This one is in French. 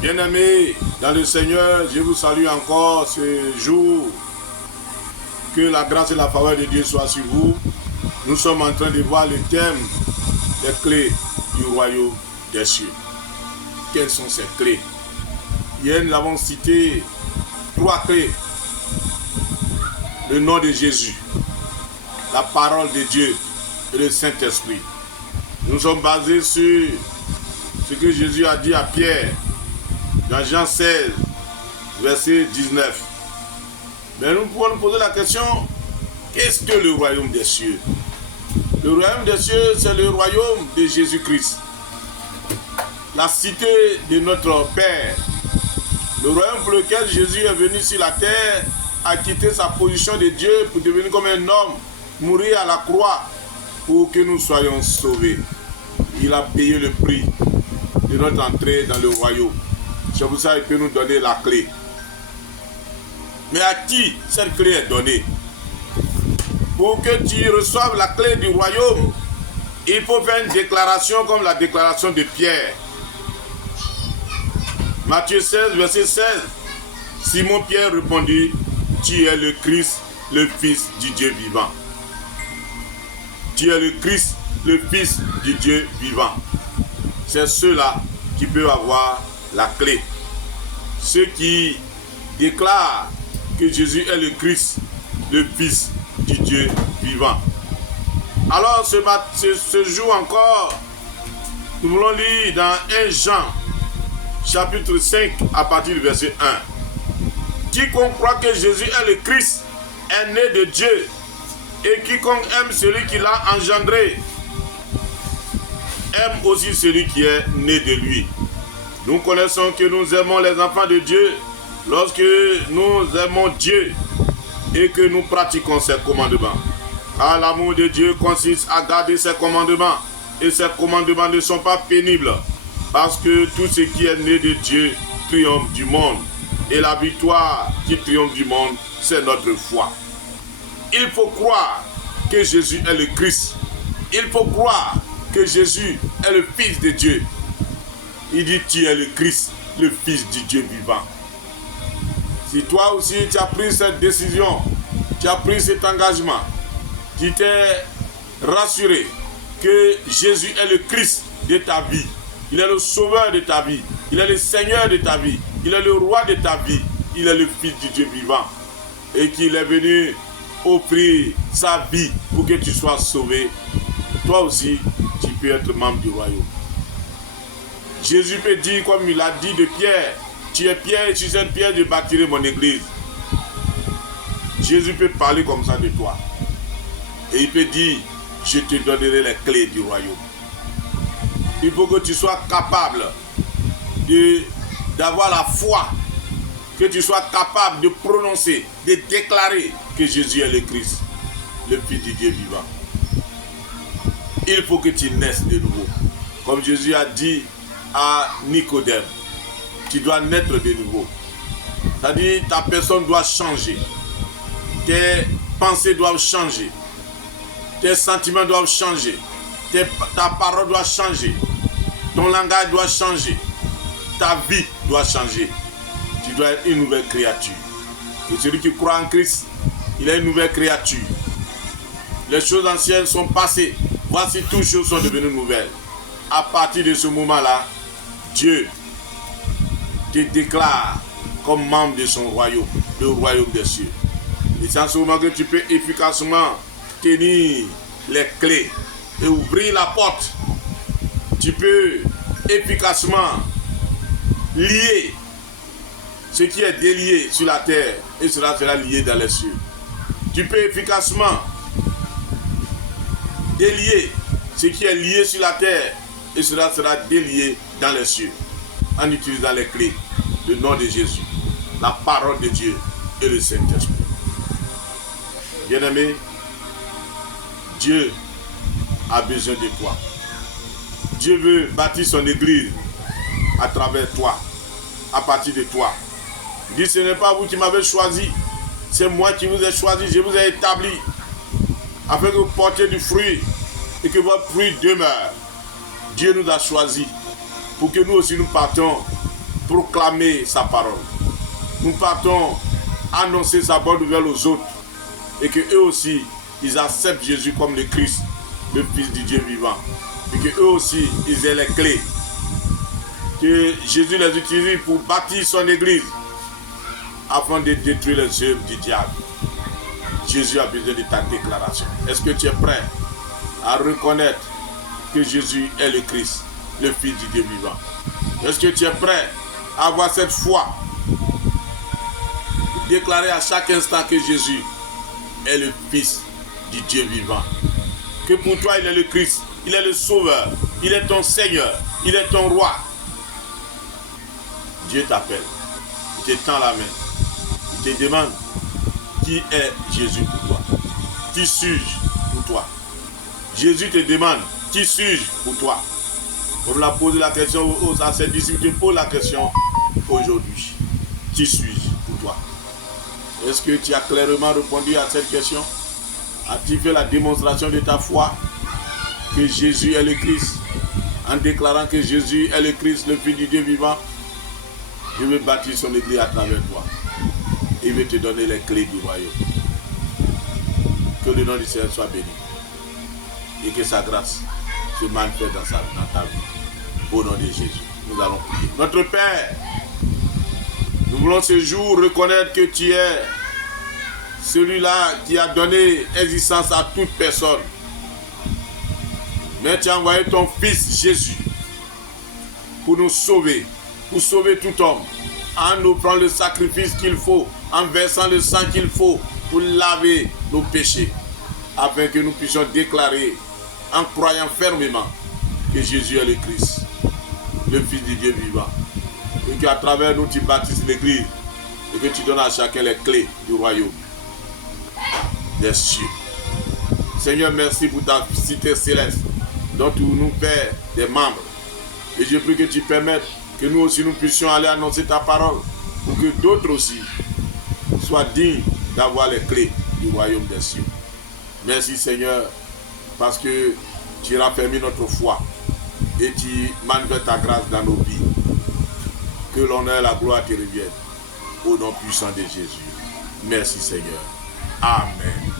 Bien-aimés dans le Seigneur, je vous salue encore ce jour. Que la grâce et la faveur de Dieu soient sur vous. Nous sommes en train de voir le thème des clés du royaume des cieux. Quelles sont ces clés? Hier, nous avons cité 3 clés. Le nom de Jésus, la parole de Dieu et le Saint-Esprit. Nous sommes basés sur ce que Jésus a dit à Pierre dans Jean 16, verset 19. Mais nous pouvons nous poser la question, qu'est-ce que le royaume des cieux? Le royaume des cieux, c'est le royaume de Jésus-Christ. La cité de notre Père. Le royaume pour lequel Jésus est venu sur la terre, a quitté sa position de Dieu pour devenir comme un homme, mourir à la croix pour que nous soyons sauvés. Il a payé le prix de notre entrée dans le royaume. C'est pour ça qu'il peut nous donner la clé. Mais à qui cette clé est donnée? Pour que tu reçoives la clé du royaume, il faut faire une déclaration comme la déclaration de Pierre. Matthieu 16, verset 16. Simon-Pierre répondit, tu es le Christ, le Fils du Dieu vivant. Tu es le Christ, le Fils du Dieu vivant. C'est ceux-là qui peuvent avoir la clé. Ceux qui déclarent que Jésus est le Christ, le Fils du Dieu vivant. Alors ce jour encore, nous voulons lire dans 1 Jean, chapitre 5, à partir du verset 1. Quiconque croit que Jésus est le Christ est né de Dieu, et quiconque aime celui qui l'a engendré aime aussi celui qui est né de lui. Nous connaissons que nous aimons les enfants de Dieu lorsque nous aimons Dieu et que nous pratiquons ses commandements. Car l'amour de Dieu consiste à garder ses commandements, et ses commandements ne sont pas pénibles, parce que tout ce qui est né de Dieu triomphe du monde. Et la victoire qui triomphe du monde, c'est notre foi. Il faut croire que Jésus est le Christ. Il faut croire que Jésus est le Fils de Dieu. Il dit, tu es le Christ, le Fils du Dieu vivant. Si toi aussi tu as pris cette décision, tu as pris cet engagement, tu t'es rassuré que Jésus est le Christ de ta vie, il est le sauveur de ta vie, il est le Seigneur de ta vie, il est le roi de ta vie, il est le Fils du Dieu vivant, et qu'il est venu offrir sa vie pour que tu sois sauvé, toi aussi tu peux être membre du royaume. Jésus peut dire, comme il a dit de Pierre, tu es Pierre et sur cette pierre je bâtirai mon église. Jésus peut parler comme ça de toi. Et il peut dire, je te donnerai les clés du royaume. Il faut que tu sois capable d'avoir la foi, que tu sois capable de prononcer, de déclarer que Jésus est le Christ, le Fils du Dieu vivant. Il faut que tu naisses de nouveau. Comme Jésus a dit à Nicodème, tu dois naître de nouveau. C'est-à-dire ta personne doit changer. Tes pensées doivent changer. Tes sentiments doivent changer. Ta parole doit changer. Ton langage doit changer. Ta vie doit changer. Tu dois être une nouvelle créature. Et celui qui croit en Christ, il est une nouvelle créature. Les choses anciennes sont passées. Voici, toutes choses sont devenues nouvelles. À partir de ce moment-là, Dieu te déclare comme membre de son royaume, le royaume des cieux. Et c'est en ce moment que tu peux efficacement tenir les clés et ouvrir la porte. Tu peux efficacement lier ce qui est délié sur la terre et cela sera lié dans les cieux. Tu peux efficacement délier ce qui est lié sur la terre et cela sera délié dans les cieux en utilisant les clés, le nom de Jésus, la parole de Dieu et le Saint-Esprit. Bien-aimé, Dieu a besoin de toi. Dieu veut bâtir son église à travers toi, à partir de toi. Il dit, ce n'est pas vous qui m'avez choisi, c'est moi qui vous ai choisi, je vous ai établi, afin que vous portiez du fruit et que votre fruit demeure. Dieu nous a choisis pour que nous aussi nous partons proclamer sa parole. Nous partons annoncer sa bonne nouvelle aux autres et que eux aussi, ils acceptent Jésus comme le Christ, le Fils du Dieu vivant. Et que eux aussi, ils aient les clés. Que Jésus les utilise pour bâtir son église afin de détruire les œuvres du diable. Jésus a besoin de ta déclaration. Est-ce que tu es prêt à reconnaître que Jésus est le Christ, le Fils du Dieu vivant? Est-ce que tu es prêt à avoir cette foi? Déclarer à chaque instant que Jésus est le Fils du Dieu vivant. Que pour toi, il est le Christ, il est le Sauveur, il est ton Seigneur, il est ton Roi. Dieu t'appelle, il te tend la main, il te demande qui est Jésus pour toi. Qui suis-je pour toi? Jésus te demande qui suis-je pour toi? Comme l'a posé la question à ses disciples, je te pose la question aujourd'hui. Qui suis-je pour toi? Est-ce que tu as clairement répondu à cette question? As-tu fait la démonstration de ta foi que Jésus est le Christ en déclarant que Jésus est le Christ, le Fils du Dieu vivant? Je vais bâtir son église à travers toi. Il veut te donner les clés du royaume. Que le nom du Seigneur soit béni. Et que sa grâce se manifeste dans ta vie. Au nom de Jésus, nous allons prier. Notre Père, nous voulons ce jour reconnaître que tu es celui-là qui a donné existence à toute personne. Mais tu as envoyé ton Fils Jésus pour nous sauver, pour sauver tout homme, en nous prenant le sacrifice qu'il faut, en versant le sang qu'il faut pour laver nos péchés, afin que nous puissions déclarer, en croyant fermement, que Jésus est le Christ, le Fils du Dieu vivant, et qu'à travers nous tu bâtisses l'église, et que tu donnes à chacun les clés du royaume des cieux. Seigneur, merci pour ta cité céleste, dont tu nous fais des membres, et je prie que tu permettes que nous aussi nous puissions aller annoncer ta parole, pour que d'autres aussi soient dignes d'avoir les clés du royaume des cieux. Merci Seigneur, parce que tu raffermis notre foi et tu manifestes ta grâce dans nos vies. Que l'honneur et la gloire te reviennent. Au nom puissant de Jésus. Merci Seigneur. Amen.